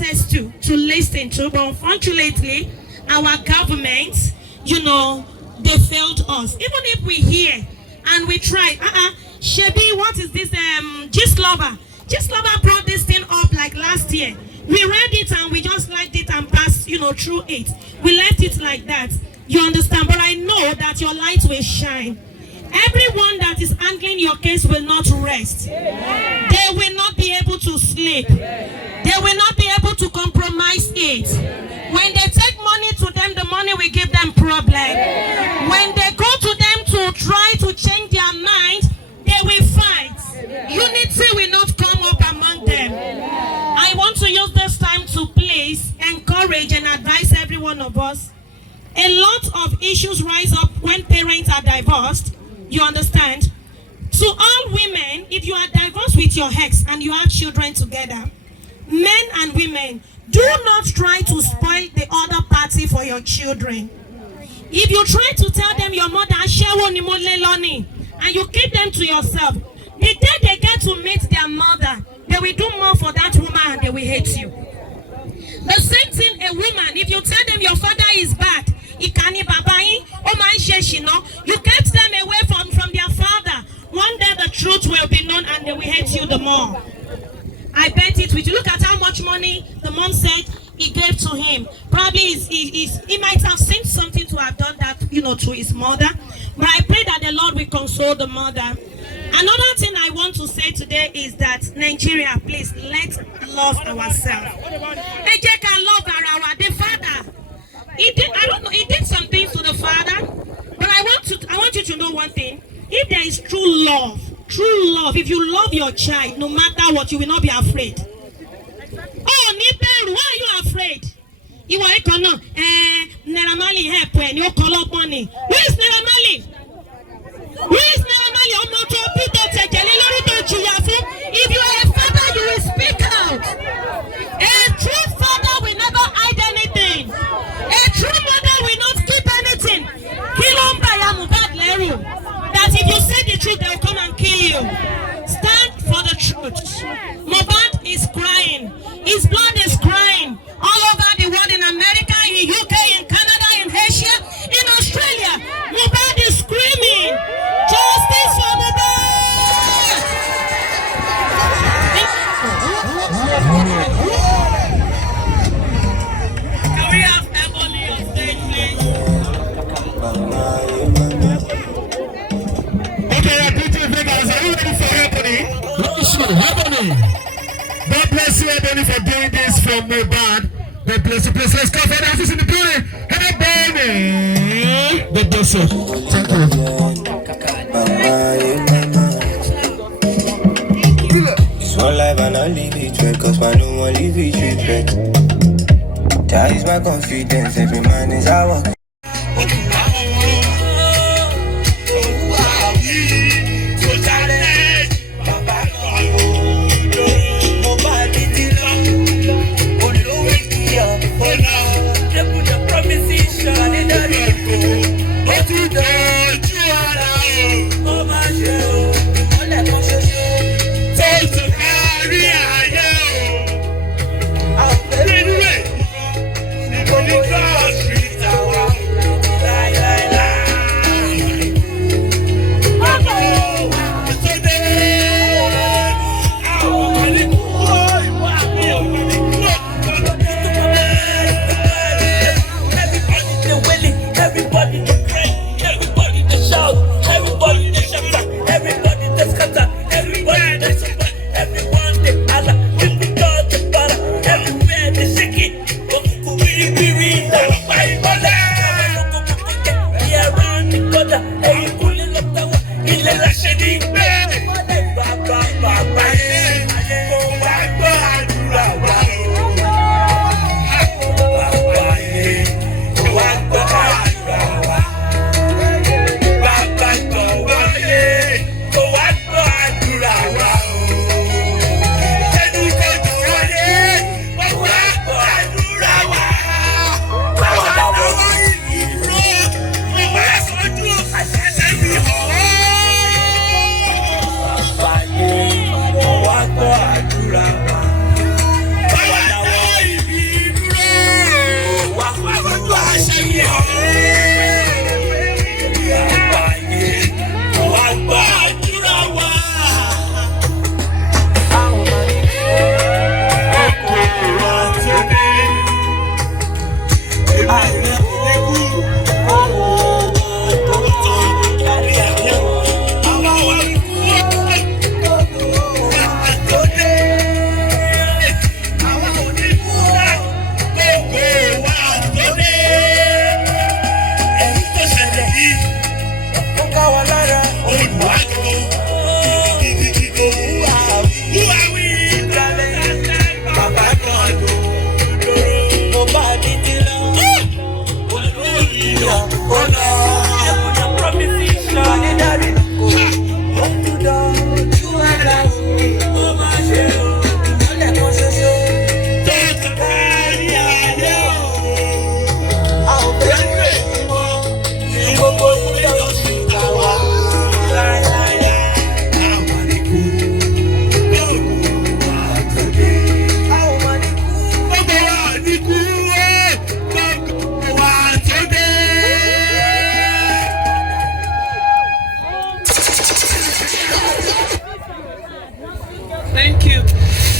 access to listen to, but unfortunately, our government, they failed us. Even if we hear and we try, Shebi, what is this? Gist Lover brought this thing up like last year. We read it and we just liked it and passed, through it. We left it like that. You understand? But I know that your light will shine. Everyone that is handling your case will not rest. They will not be able to sleep. They will not be able to compromise it. When they take money to them, the money will give them problem. When they go to them to try to change their mind, they will fight. Unity will not come up among them. I want to use this time to please encourage and advise every one of us. A lot of issues rise up when parents are divorced. You understand? To all women, if you are divorced with your ex and you have children together, men and women, do not try to spoil the other party for your children. If you try to tell them your mother, and you keep them to yourself, the day they get to meet their mother, they will do more for that woman and they will hate you. The same thing, a woman, if you tell them your father is bad, you kept them away from their father. One day the truth will be known and they will hate you the more. I bet it with you. Look at how much money the mom said he gave to him. Probably he might have seen something to have done that, to his mother. But I pray that the Lord will console the mother. Another thing I want to say today is that Nigeria, please, let's love ourselves. Ejeka love the father. He did some things to the father, but I want you to know one thing. If there is true love, if you love your child, no matter what, you will not be afraid. Oh, Niperu, why are you afraid? You are Neramali help when you call up money. Where is Neramali? Where is Neramali? If you are a father, you will speak out. A true father will never hide anything. A true mother will not keep anything. That if you say the truth, they will come and kill you. Stand for the truth. Mohbad is crying. His blood is crying. All over the world, in America, in UK, in Canada, in Asia, in Australia, Mohbad is screaming. Justice for Mohbad! Can we have Emily on stage, please? God bless you, Ebony, for doing this from Mohbad. God bless you. Please, let's go for the artists in the building. Ebony! God bless you. Thank you. So live and I'll leave it red, cause I don't want to leave it red. That is my confidence, every man is our